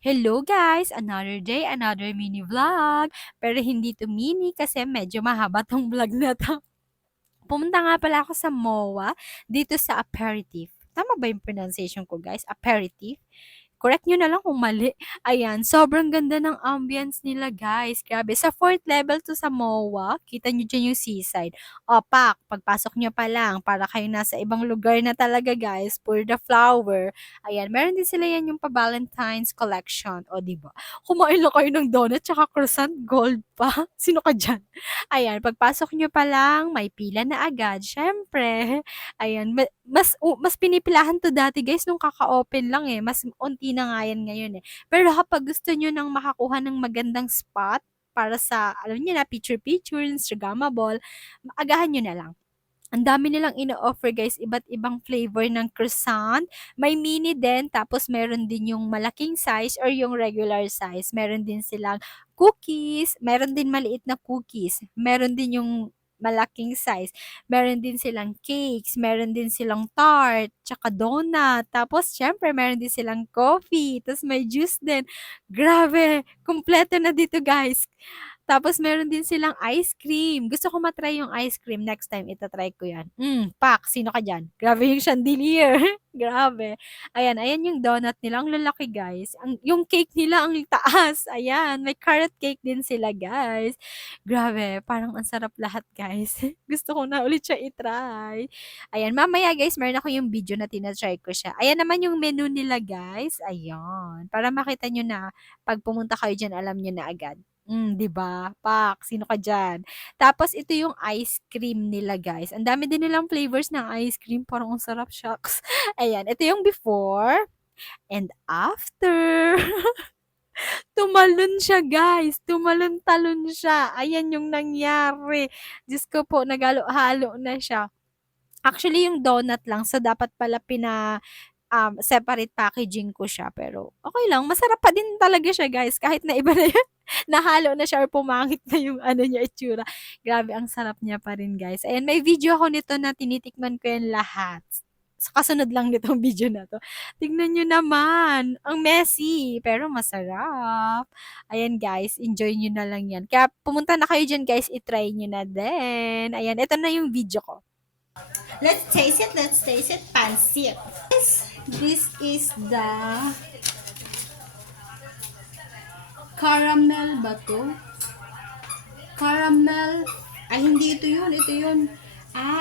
Hello guys! Another day, another mini vlog. Pero hindi to mini kasi medyo mahaba tong vlog na 'to. Pumunta nga pala ako sa MOA dito sa Aperitif. Tama ba yung pronunciation ko guys? Aperitif? Correct nyo na lang kung mali. Ayan, sobrang ganda ng ambience nila guys. Grabe. Sa 4th level to sa MOA, kita nyo dyan yung seaside. Opak, pagpasok nyo pa lang, para kayo nasa ibang lugar na talaga guys, for the flower. Ayan, meron din sila yan yung pa-Valentine's collection. O, diba? Kumain lang kayo ng donut tsaka croissant gold pa. Sino ka dyan? Ayan, pagpasok nyo pa lang, may pila na agad. Syempre, ayan, mas pinipilahan 'to dati guys nung kaka-open lang, eh, mas unti na nga yan ngayon, eh. Pero kapag gusto niyo ng makakuha ng magandang spot para sa alam niyo na, picture-picture, instagrammable, agahan niyo na lang. Ang dami nilang ino-offer guys, iba't ibang flavor ng croissant. May mini din, tapos meron din yung malaking size or yung regular size. Meron din silang cookies, meron din maliit na cookies. Meron din yung malaking size. Meron din silang cakes, meron din silang tart, tsaka donut. Tapos syempre meron din silang coffee, tapos may juice din. Grabe, kumpleto na dito guys. Tapos meron din silang ice cream. Gusto ko ma-try yung ice cream. Next time ita-try ko 'yan. Pak, sino ka diyan? Grabe yung chandelier. Grabe. Ayan, ayan yung donut nila. Ang lalaki, guys. Yung cake nila ang taas. Ayan, may carrot cake din sila, guys. Grabe, parang ang sarap lahat, guys. Gusto ko na ulit siya i-try. Ayan, mamaya, guys, meron ako yung video na tina-try ko siya. Ayan naman yung menu nila, guys. Ayan. Para makita nyo na pag pumunta kayo diyan, alam nyo na agad. 'Di ba? Pak, sino ka diyan? Tapos ito yung ice cream nila, guys. Ang dami din nilang flavors ng ice cream, parang ang sarap, shucks. Ayan, ito yung before and after. Tumalon siya, guys. Tumalon-talon siya. Ayan yung nangyari. Diyos ko po, nagalo-halo na siya. Actually, yung donut lang, so dapat pala separate packaging ko siya. Pero, okay lang. Masarap pa din talaga siya, guys. Kahit na iba na yun. Nahalo na siya or pumangit na yung ano niya, itsura. Grabe, ang sarap niya pa rin, guys. Ayan, may video ako nito na tinitikman ko yan lahat. Sa kasunod lang nitong video na to. Tingnan nyo naman. Ang messy, pero masarap. Ayan, guys. Enjoy nyo na lang yan. Kaya pumunta na kayo dyan, guys. I-try nyo na din. Ayan, ito na yung video ko. Let's taste it. Let's taste it. Pansit. This is the caramel ba to? Caramel. Ay, hindi ito yun. Ito yun.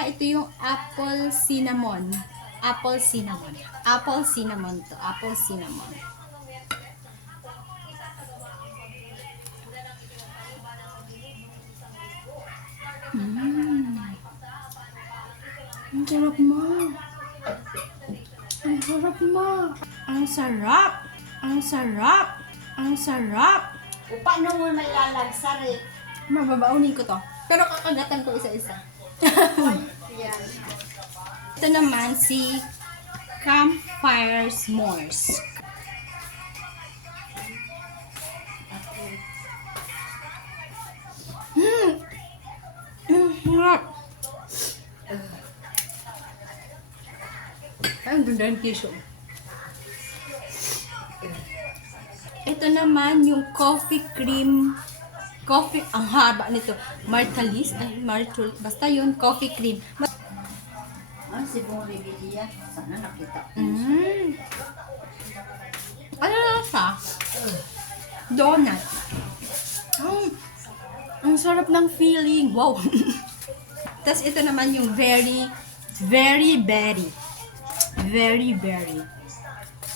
Ito yung apple cinnamon. Apple cinnamon. Apple cinnamon to. Apple cinnamon. Ang sarap mo. Ang sarap mo. Ang sarap. Ang sarap. Ang sarap. Paano mo malalagsar eh? Mababaunin ko to. Pero kakagatan ko isa-isa. Yan. Ito naman si Campfire S'mores. Sarap. Ang ganda ng tissue. Ito naman yung coffee cream. Coffee, ang haba nito. Martalis, basta yun, coffee cream. Si Bong Rebilla. Sana nakita ko. Ano na siya? Donut. Ang sarap ng feeling. Wow. Tapos ito naman yung very, very berry. Very berry.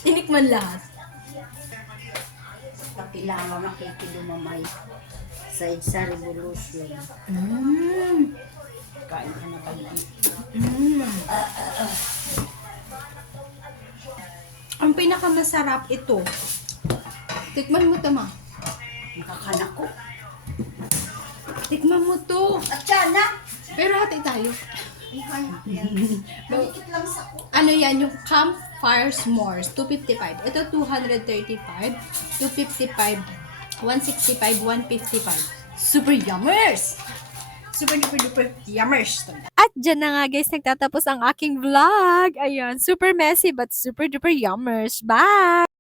Tinikman lahat. Kailangan makikilumamay sa EDSA Revolution. Kain ka na pala. Ang pinakamasarap ito. Tikman mo tama. Nakakanak ko. Tikman mo to. At sana! Pero hati tayo. Malikit lang sa ko. Ano yan, yung Campfire S'mores, 255. Ito, 235, 255, 165, 155. Super yummers! Super duper duper yummers. At dyan na nga guys, nagtatapos ang aking vlog. Ayan, super messy but super duper yummers. Bye!